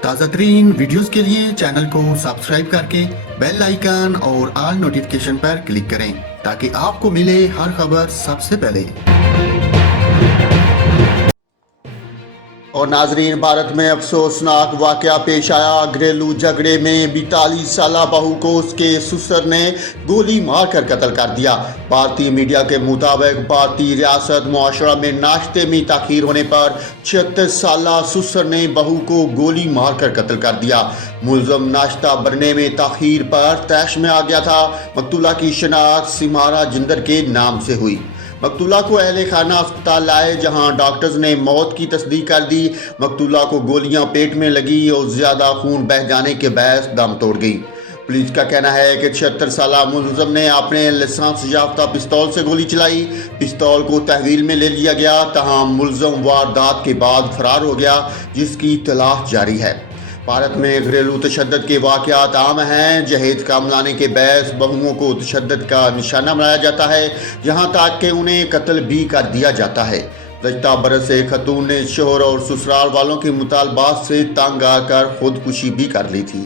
تازہ ترین ویڈیوز کے لیے چینل کو سبسکرائب کر کے بیل آئیکن اور آل نوٹیفیکیشن پر کلک کریں تاکہ آپ کو ملے ہر خبر سب سے پہلے۔ اور ناظرین، بھارت میں افسوسناک واقعہ پیش آیا۔ گھریلو جھگڑے میں 42 سالہ بہو کو اس کے سسر نے گولی مار کر قتل کر دیا۔ بھارتی میڈیا کے مطابق بھارتی ریاست معاشرہ میں ناشتے میں تاخیر ہونے پر 36 سالہ سسر نے بہو کو گولی مار کر قتل کر دیا۔ ملزم ناشتہ بننے میں تاخیر پر طیش میں آ گیا تھا۔ مقتولہ کی شناخت سمارا جندر کے نام سے ہوئی۔ مقتولہ کو اہل خانہ اسپتال لائے جہاں ڈاکٹرز نے موت کی تصدیق کر دی۔ مقتولہ کو گولیاں پیٹ میں لگی اور زیادہ خون بہہ جانے کے باعث دم توڑ گئی۔ پولیس کا کہنا ہے کہ 76 سالہ ملزم نے اپنے لائسنس یافتہ پستول سے گولی چلائی۔ پستول کو تحویل میں لے لیا گیا، تاہم ملزم واردات کے بعد فرار ہو گیا، جس کی تلاش جاری ہے۔ بھارت میں گھریلو تشدد کے واقعات عام ہیں۔ جہیز کم لانے کے باعث بہوؤں کو تشدد کا نشانہ بنایا جاتا ہے، یہاں تک کہ انہیں قتل بھی کر دیا جاتا ہے۔ گزشتہ برس ایک خاتون نے شوہر اور سسرال والوں کے مطالبات سے تنگ آ کر خودکشی بھی کر لی تھی۔